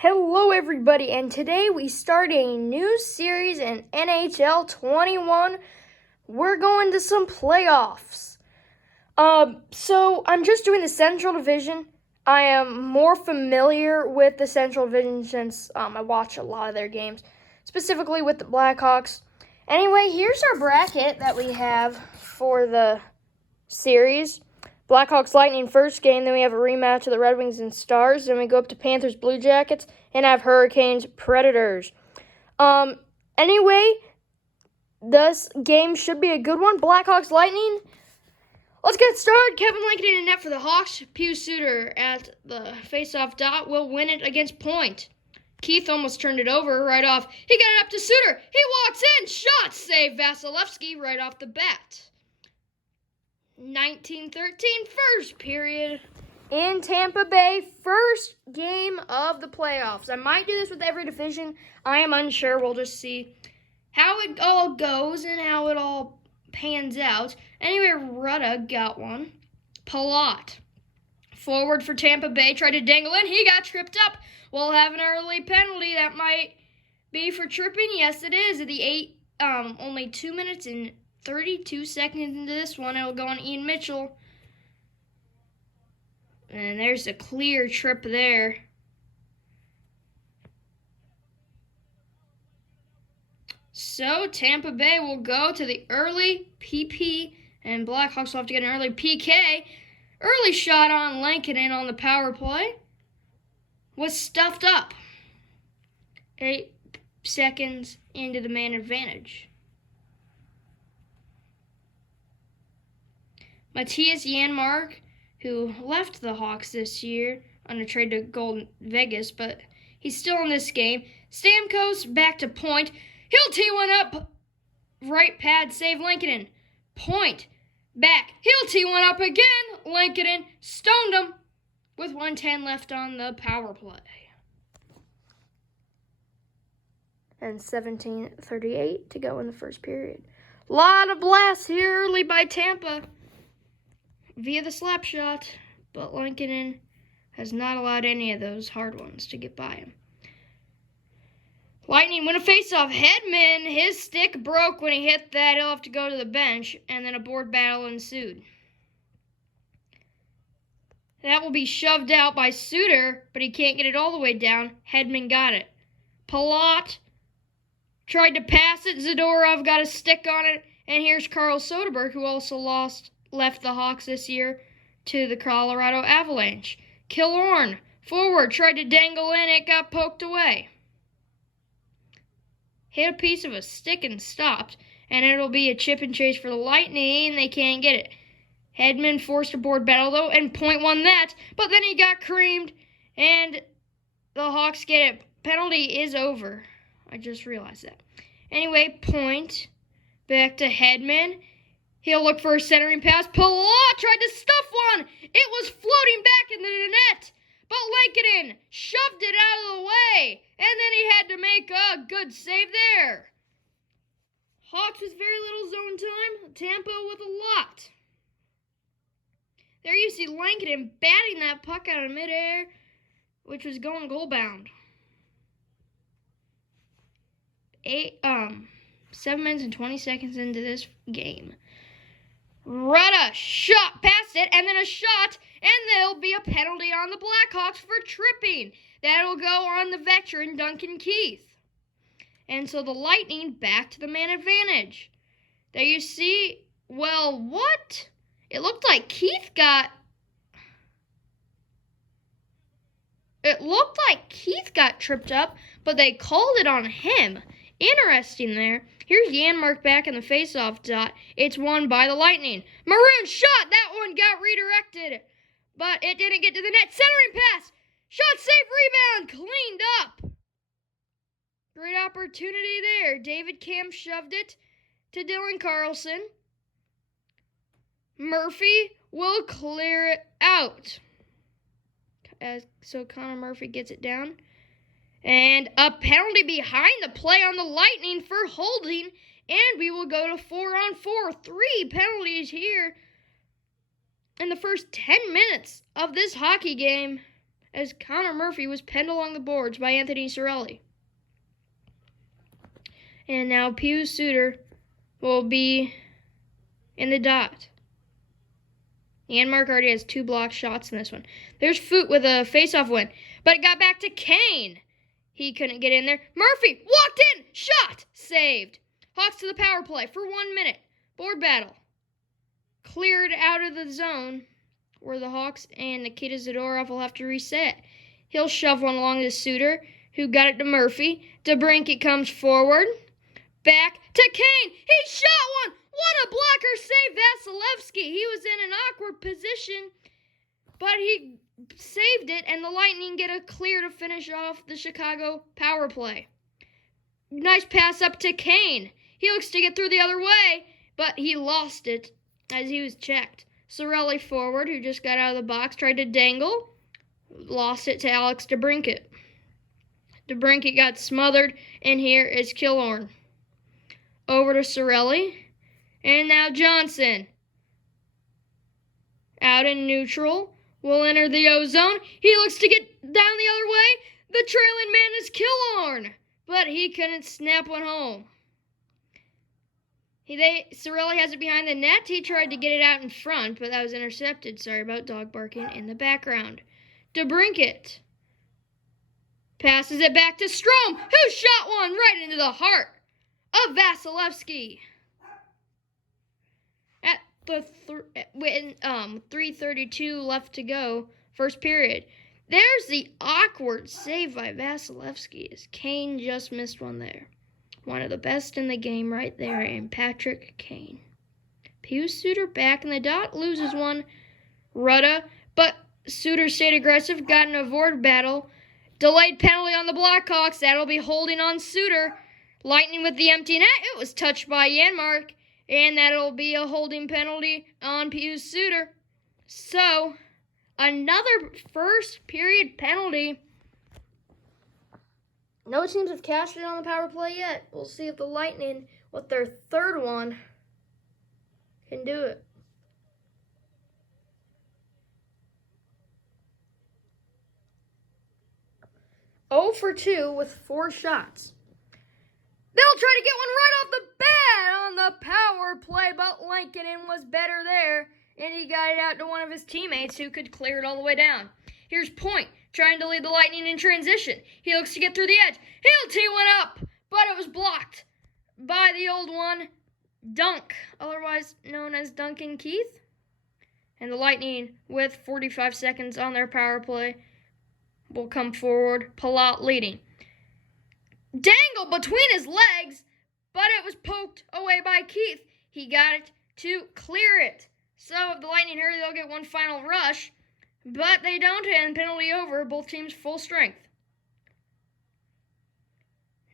Hello everybody, and today we start a new series in NHL 21. We're going to some playoffs. So I'm just doing the Central Division. I am more familiar with the Central Division since I watch a lot of their games, specifically with the Blackhawks. Anyway, here's our bracket that we have for the series. Blackhawks Lightning first game, then we have a rematch of the Red Wings and Stars, then we go up to Panthers Blue Jackets, and have Hurricanes Predators. Anyway, this game should be a good one. Blackhawks Lightning. Let's get started. Kevin Lincoln in net for the Hawks. Pius Suter at the faceoff dot will win it against point. Keith almost turned it over right off. He got it up to Suter. He walks in. Shot save Vasilevsky right off the bat. 19-13 first period in Tampa Bay, first game of the playoffs. I might do this with every division. I am unsure. We'll just see how it all goes and how it all pans out. Anyway, Rutta got one. Palat, forward for Tampa Bay, tried to dangle in. He got tripped up. We'll have an early penalty. That might be for tripping. Yes, it is. At the only 2 minutes and 32 seconds into this one, it'll go on Ian Mitchell. And there's a clear trip there. So Tampa Bay will go to the early PP, and Blackhawks will have to get an early PK. Early shot on Lankinen on the power play was stuffed up. 8 seconds into the man advantage. Matthias Janmark, who left the Hawks this year on a trade to Golden Vegas, but he's still in this game. Stamkos back to point. He'll tee one up. Right pad save Lankinen. Point. Back. He'll tee one up again. Lankinen stoned him with 1:10 left on the power play. And 17:38 to go in the first period. Lot of blasts here early by Tampa via the slap shot, but Lankinen has not allowed any of those hard ones to get by him. Lightning win a faceoff. Hedman, his stick broke when he hit that. He'll have to go to the bench, and then a board battle ensued. That will be shoved out by Suter, but he can't get it all the way down. Hedman got it. Palat tried to pass it. Zadorov got a stick on it, and here's Carl Soderberg, who also left the Hawks this year to the Colorado Avalanche. Killorn, forward, tried to dangle in. It got poked away. Hit a piece of a stick and stopped, and it'll be a chip and chase for the Lightning. They can't get it. Hedman forced a board battle, though, and Point won that, but then he got creamed, and the Hawks get it. Penalty is over. I just realized that. Anyway, Point back to Hedman. He'll look for a centering pass. Palat tried to stuff one. It was floating back into the net. But Lankinen shoved it out of the way. And then he had to make a good save there. Hawks with very little zone time. Tampa with a lot. There you see Lankinen batting that puck out of midair, which was going goal bound. 7 minutes and 20 seconds into this game. Rutta shot past it, and then a shot, and there'll be a penalty on the Blackhawks for tripping. That'll go on the veteran Duncan Keith. And so the Lightning back to the man advantage. There you see, well, what? It looked like Keith got tripped up, but they called it on him. Interesting there. Here's Janmark back in the faceoff dot. It's won by the Lightning. Maroon shot. That one got redirected, but it didn't get to the net. Centering pass. Shot, save, rebound. Cleaned up. Great opportunity there. David Camp shoved it to Dylan Carlson. Murphy will clear it out. So Connor Murphy gets it down. And a penalty behind the play on the Lightning for holding. And we will go to 4-on-4. 3 penalties here in the first 10 minutes of this hockey game. as Connor Murphy was penned along the boards by Anthony Cirelli. And now Pius Suter will be in the dot. Janmark already has 2 blocked shots in this one. There's Foot with a face-off win, but it got back to Kane. He couldn't get in there. Murphy walked in, shot, saved. Hawks to the power play for 1 minute. Board battle. Cleared out of the zone where the Hawks and Nikita Zadorov will have to reset. He'll shove one along to Suter, who got it to Murphy. DeBrincat comes forward. Back to Kane. He shot one. What a blocker save, Vasilevsky. He was in an awkward position, but he saved it, and the Lightning get a clear to finish off the Chicago power play. Nice pass up to Kane. He looks to get through the other way, but he lost it as he was checked. Cirelli forward, who just got out of the box, tried to dangle. Lost it to Alex DeBrincat. DeBrincat got smothered, and here is Killorn. Over to Cirelli. And now Johnson. Out in neutral. Will enter the O-zone. He looks to get down the other way. The trailing man is Killorn. But he couldn't snap one home. Cirelli has it behind the net. He tried to get it out in front, but that was intercepted. Sorry about dog barking in the background. DeBrincat passes it back to Strome, who shot one right into the heart of Vasilevsky. At the 3:32 left to go, first period. There's the awkward save by Vasilevsky as Kane just missed one there. One of the best in the game right there in Patrick Kane. Pius Suter back in the dot, loses one. Rutta, but Suter stayed aggressive, got in a board battle. Delayed penalty on the Blackhawks. That'll be holding on Suter. Lightning with the empty net. It was touched by Janmark. And that'll be a holding penalty on Pius Suter. So, another first period penalty. No teams have cashed it on the power play yet. We'll see if the Lightning, with their third one, can do it. 0 for 2 with 4 shots. They'll try to get one right off the bat on the power play, but Lankinen was better there, and he got it out to one of his teammates who could clear it all the way down. Here's Point, trying to lead the Lightning in transition. He looks to get through the edge. He'll tee one up, but it was blocked by the old one, Dunk, otherwise known as Duncan Keith. And the Lightning, with 45 seconds on their power play, will come forward. Palat leading. Dangle between his legs, but it was poked away by Keith. He got it to clear it. So if the Lightning hurry, they'll get one final rush, but they don't, and penalty over. Both teams full strength.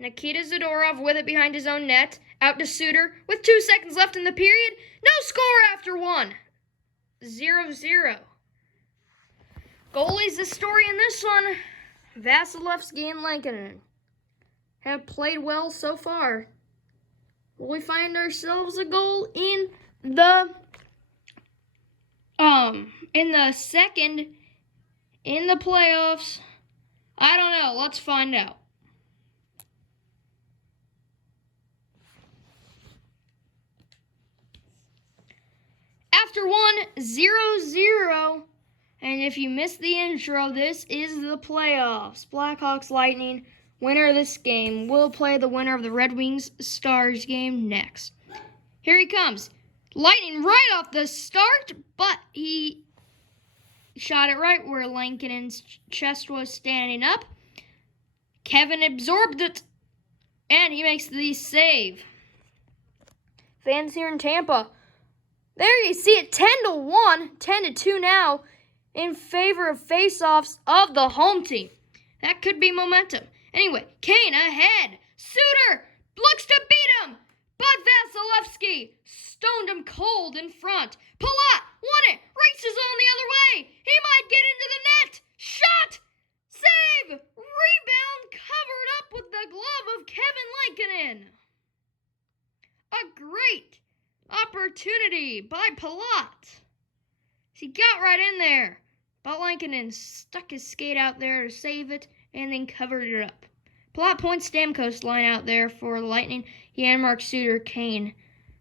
Nikita Zadorov with it behind his own net. Out to Suter with 2 seconds left in the period. No score after one. 0-0. Goalies, the story in this one. Vasilevsky and Lankinen have played well so far. Will we find ourselves a goal in the second in the playoffs? I don't know. Let's find out. After one, 0-0. And if you missed the intro, this is the playoffs. Blackhawks Lightning, winner of this game, will play the winner of the Red Wings Stars game next. Here he comes. Lightning right off the start, but he shot it right where Lankinen's chest was standing up. Kevin absorbed it, and he makes the save. Fans here in Tampa, there you see it, 10-1, 10-2 now, in favor of face-offs of the home team. That could be momentum. Anyway, Kane ahead. Suter looks to beat him, but Vasilevsky stoned him cold in front. Palat won it, races on the other way. He might get into the net. Shot, save, rebound, covered up with the glove of Kevin Lankinen. A great opportunity by Palat. He got right in there, but Lankinen stuck his skate out there to save it and then covered it up. Plot point Stamkos line out there for the Lightning. Janmark, Suter, Kane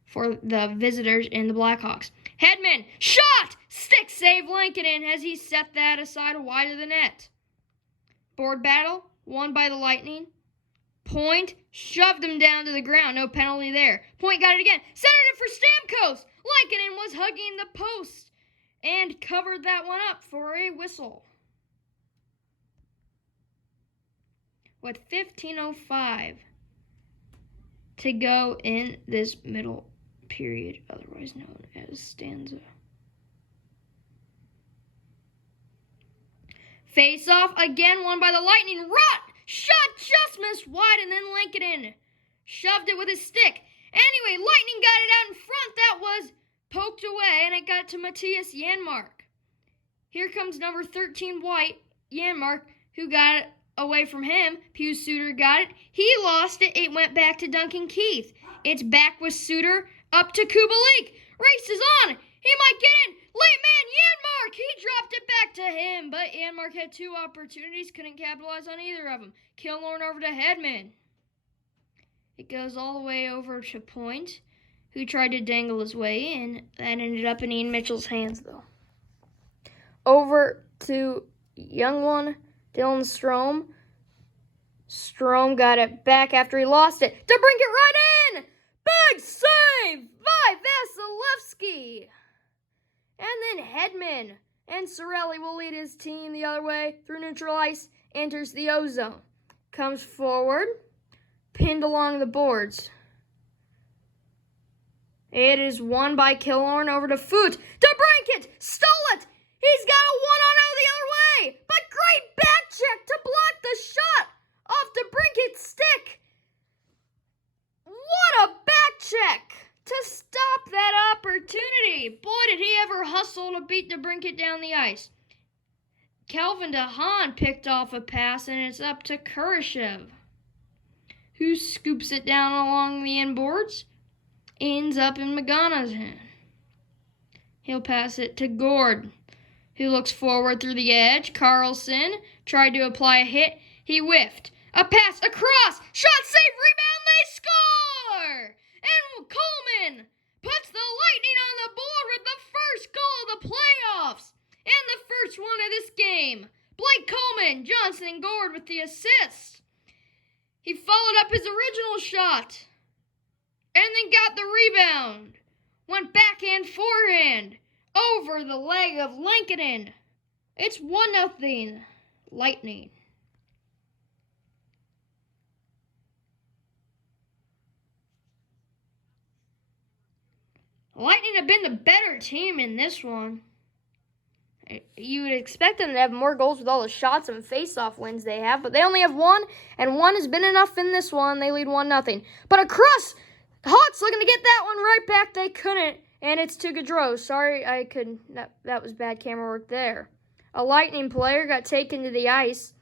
for the visitors in the Blackhawks. Hedman, shot! Stick save Lankinen as he set that aside wide of the net. Board battle, won by the Lightning. Point shoved him down to the ground. No penalty there. Point got it again. Centered it for Stamkos. Lankinen was hugging the post and covered that one up for a whistle. With 15:05 to go in this middle period, otherwise known as stanza. Face off again, won by the Lightning. Rut! Shot just missed wide, and then Lankinen shoved it with his stick. Anyway, Lightning got it out in front. That was poked away, and it got to Matthias Janmark. Here comes number 13, White, Janmark, who got it away from him. Pius Suter got it. He lost it. It went back to Duncan Keith. It's back with Suter up to Kubalik. Race is on. He might get in. Late man, Janmark. He dropped it back to him, but Janmark had two opportunities. Couldn't capitalize on either of them. Killorn over to Hedman. It goes all the way over to Point, who tried to dangle his way in. That ended up in Ian Mitchell's hands, though. Over to young one, Dylan Strome. Strome got it back after he lost it. To bring it right in! Big save by Vasilevsky! And then Hedman and Cirelli will lead his team the other way through neutral ice, enters the O-zone. Comes forward, pinned along the boards. It is won by Killorn over to Foot. To Brinkett! Stole it! He's got a one-on-0 the other way! But great back check to block the shot off the Brinkett stick! What a back check to stop that opportunity! Boy, did he ever hustle to beat the Brinkett down the ice. Calvin DeHaan picked off a pass, and it's up to Kurashev, who scoops it down along the inboards. Ends up in Magana's hand. He'll pass it to Gord, who looks forward through the edge. Carlson tried to apply a hit. He whiffed. A pass across. Shot, save, rebound, they score! And Coleman puts the Lightning on the board with the first goal of the playoffs. And the first one of this game. Blake Coleman, Johnson, and Gord with the assist. He followed up his original shot and then got the rebound. Went backhand, forehand, over the leg of Lankinen. It's 1-0 Lightning. Lightning have been the better team in this one. You would expect them to have more goals with all the shots and face-off wins they have, but they only have one, and one has been enough in this one. They lead 1-0. But across, Hawks looking to get that one right back. They couldn't, and it's to Gaudreau. Sorry, I couldn't. That was bad camera work there. A Lightning player got taken to the ice,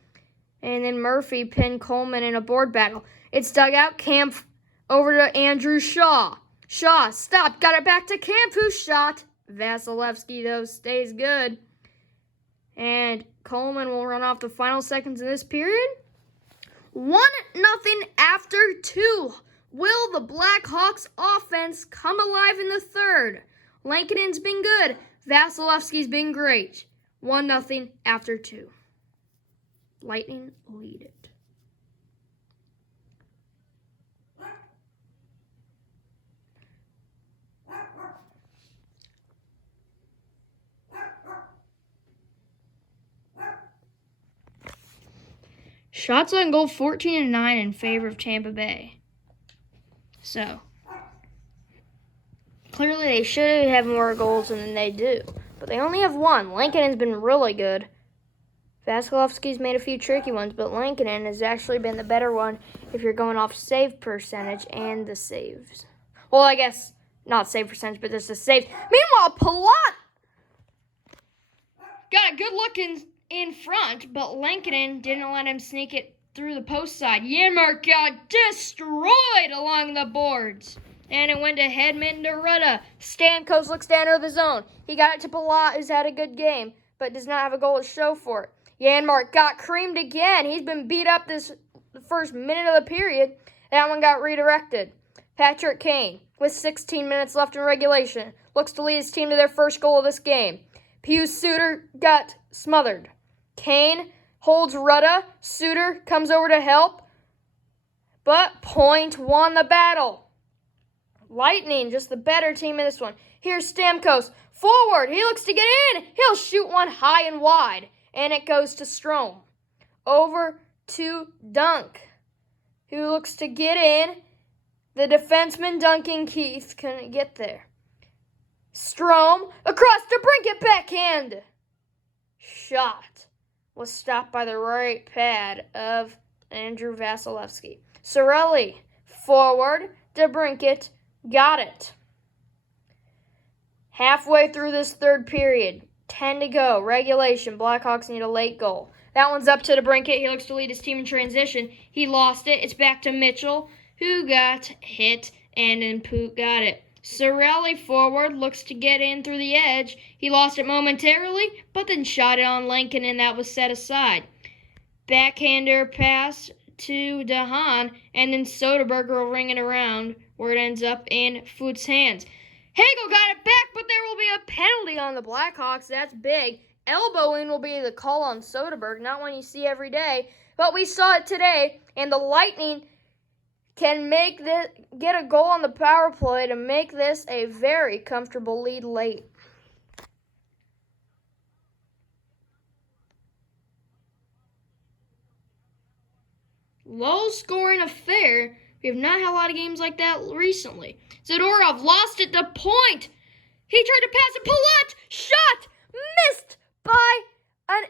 and then Murphy pinned Coleman in a board battle. It's dug out. Camp over to Andrew Shaw. Shaw stopped, got it back to Camp, who shot. Vasilevsky, though, stays good. And Coleman will run off the final seconds of this period. 1-0 after 2. Will the Blackhawks offense come alive in the third? Lankinen's been good. Vasilevsky's been great. 1-0 after 2. Lightning lead it. Shots on goal 14-9 in favor of Tampa Bay. So, clearly they should have more goals than they do. But they only have one. Lankinen's been really good. Vasilevsky's made a few tricky ones, but Lankinen has actually been the better one if you're going off save percentage and the saves. Well, I guess not save percentage, but just the saves. Meanwhile, Palat got a good look in front, but Lankinen didn't let him sneak it through the post side. Janmark got destroyed along the boards. And it went to Hedman to Rutta. Stamkos looks down over the zone. He got it to Palat, who's had a good game. but does not have a goal to show for it. Janmark got creamed again. He's been beat up the first minute of the period. That one got redirected. Patrick Kane, with 16 minutes left in regulation, looks to lead his team to their first goal of this game. Pius Suter got smothered. Kane holds Rutta. Suter comes over to help, but Point won the battle. Lightning, just the better team in this one. Here's Stamkos. Forward. He looks to get in. He'll shoot one high and wide. And it goes to Strome. Over to Dunk, who looks to get in. The defenseman, Duncan Keith, couldn't get there. Strome across to Brinkett, backhand. Shot was stopped by the right pad of Andrew Vasilevsky. Cirelli, forward to Brinkett, got it. Halfway through this third period, 10 to go, regulation. Blackhawks need a late goal. That one's up to DeBrincat. He looks to lead his team in transition. He lost it. It's back to Mitchell, who got hit, and then Poot got it. Cirelli forward looks to get in through the edge. He lost it momentarily, but then shot it on Lincoln, and that was set aside. Backhander pass to DeHaan, and then Soderberg will ring it around where it ends up in Foot's hands. Hagel got it back, but there will be a penalty on the Blackhawks. That's big. Elbowing will be the call on Soderberg, not one you see every day, but we saw it today, and the Lightning can get a goal on the power play to make this a very comfortable lead late. Low-scoring affair. We have not had a lot of games like that recently. Zadorov lost it to Point. He tried to pass it. Palat shot missed by an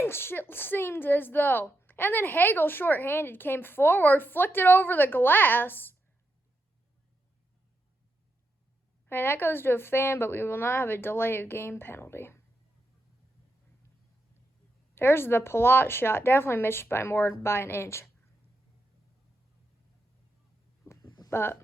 inch, it seemed as though. And then Hagel, short-handed, came forward, flicked it over the glass. And that goes to a fan, but we will not have a delay of game penalty. There's the Palat shot. Definitely missed by more by an inch. But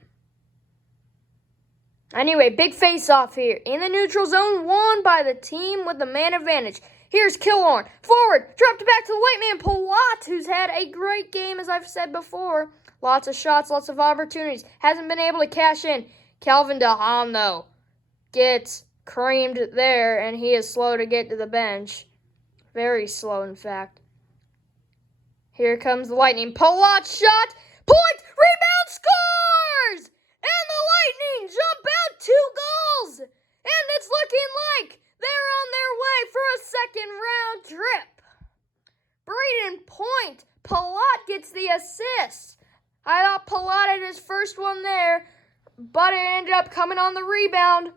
anyway, big face-off here. In the neutral zone, won by the team with the man advantage. Here's Killorn. Forward. Dropped it back to the white man, Palat, who's had a great game, as I've said before. Lots of shots, lots of opportunities. Hasn't been able to cash in. Calvin DeHaan, though, gets creamed there, and he is slow to get to the bench. Very slow, in fact. Here comes the Lightning. Palat shot. Point. Rebound. Scores! And the Lightning jump out 2 goals. And it's looking like they're on their way for a second-round trip. Braden Point. Palat gets the assist. I thought Palat had his first one there, but it ended up coming on the rebound.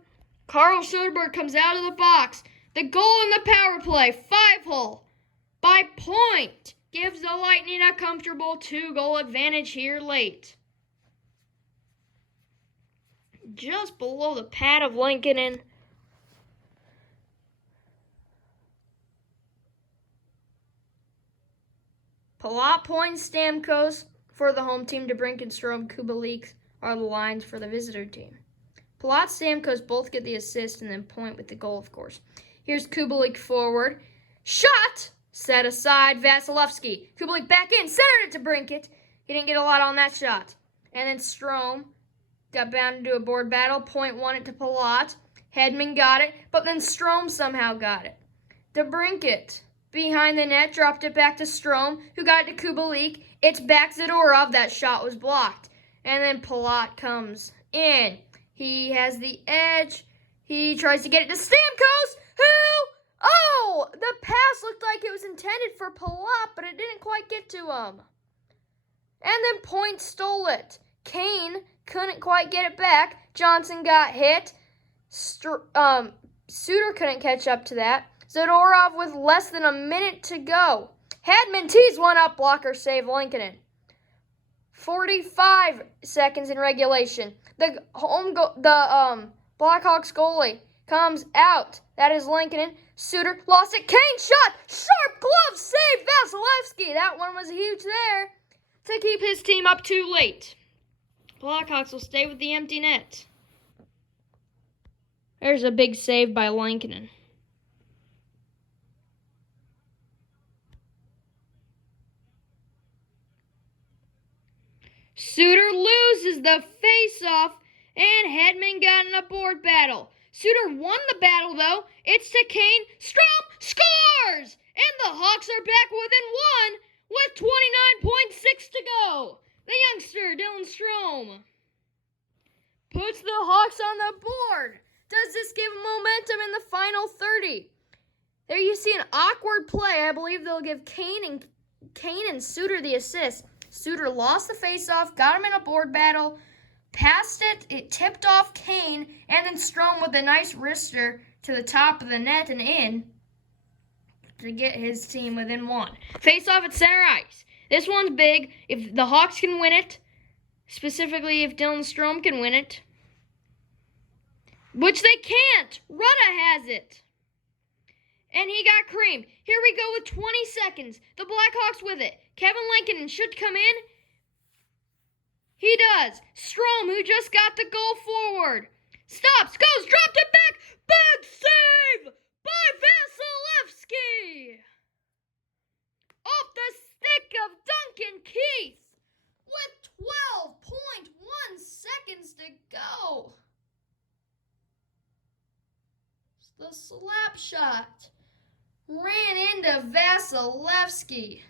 Carl Soderberg comes out of the box. The goal in the power play, 5-hole by Point, gives the Lightning a comfortable 2-goal advantage here late. Just below the pad of Lincoln. Palat, Point, Stamkos for the home team. DeBrincat, Strome, Kubalik are the lines for the visitor team. Palat, Stamkos both get the assist, and then Point with the goal, of course. Here's Kubalik forward. Shot! Set aside, Vasilevsky. Kubalik back in, centered it to Brinkett. He didn't get a lot on that shot. And then Strome got bound into a board battle. Point won it to Palat. Hedman got it, but then Strome somehow got it. DeBrincat behind the net, dropped it back to Strome, who got it to Kubalik. It's back Zadorov. That shot was blocked. And then Palat comes in. He has the edge. He tries to get it to Stamkos, the pass looked like it was intended for Palat, but it didn't quite get to him. And then Point stole it. Kane couldn't quite get it back. Johnson got hit. Suter couldn't catch up to that. Zadorov with less than a minute to go. Hedman tees one up, blocker save Lincoln. 45 seconds in regulation. The Blackhawks goalie comes out. That is Lincoln. Suter lost it. Kane shot. Sharp glove save. Vasilevsky. That one was huge there to keep his team up too late. Blackhawks will stay with the empty net. There's a big save by Lincoln. Suter loses the face-off, and Hedman got in a board battle. Suter won the battle, though. It's to Kane. Strom scores! And the Hawks are back within one with 29.6 to go. The youngster, Dylan Strome, puts the Hawks on the board. Does this give momentum in the final 30? There you see an awkward play. I believe they'll give Kane and Suter the assist. Suter lost the faceoff, got him in a board battle, passed it tipped off Kane, and then Strome with a nice wrister to the top of the net and in to get his team within one. Face-off at center ice. This one's big. If the Hawks can win it, specifically if Dylan Strome can win it, which they can't. Rutta has it. And he got creamed. Here we go with 20 seconds. The Blackhawks with it. Kevin Lincoln should come in. He does. Strome, who just got the goal forward, stops, goes, dropped it back. Big save by Vasilevsky. Off the stick of Duncan Keith with 12.1 seconds to go. The slap shot ran into Vasilevsky,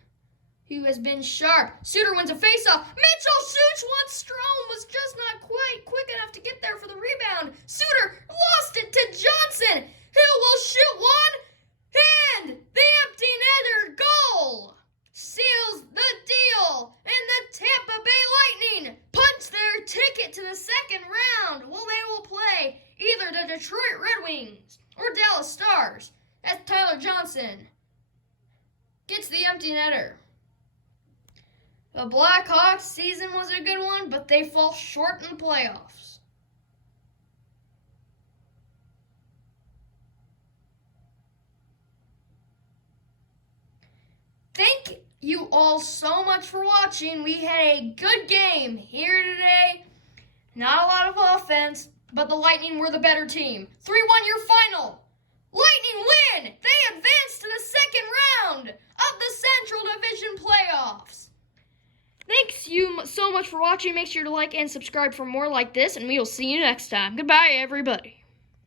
who has been sharp. Suter wins a faceoff. Mitchell shoots once Strome was just not quite quick enough to get there for the rebound. Suter lost it to Johnson, who will shoot one, and the empty netter goal seals the deal, and the Tampa Bay Lightning punch their ticket to the second round. Well, they will play either the Detroit Red Wings or Dallas Stars, as Tyler Johnson gets the empty netter. The Blackhawks season was a good one, but they fall short in the playoffs. Thank you all so much for watching. We had a good game here today. Not a lot of offense, but the Lightning were the better team. 3-1 your final. Lightning win! They advance to the second round of the Central Division playoffs. Thanks you so much for watching. Make sure to like and subscribe for more like this, and we will see you next time. Goodbye, everybody.